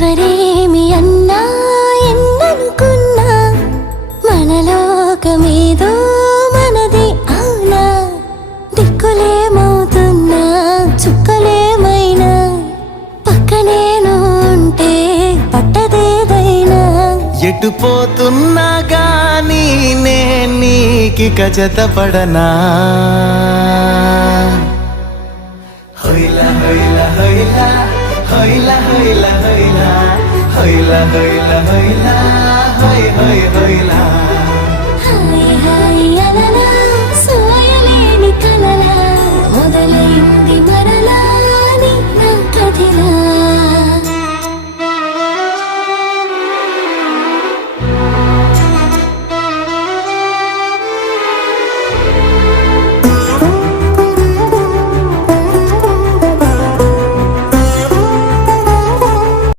ఎవరేమి అన్నా ఎన్ననుకున్నా మనలోకమేదో మనది అవునా దిక్కులేమవుతున్నా చుక్కలేమైనా పక్కనేను ఉంటే పట్టదేదైనా ఎటు పోతున్నా గానీ నే నీకిక జతపడనా హొయ్లా హొయ్లా హొయ్లా హొయ్లా హొయ్లా హొయ్లా హొయ్లా హొయ్లా హొయ్లా హొయ్ హొయ్ హొయ్లా హాయ్ హాయ్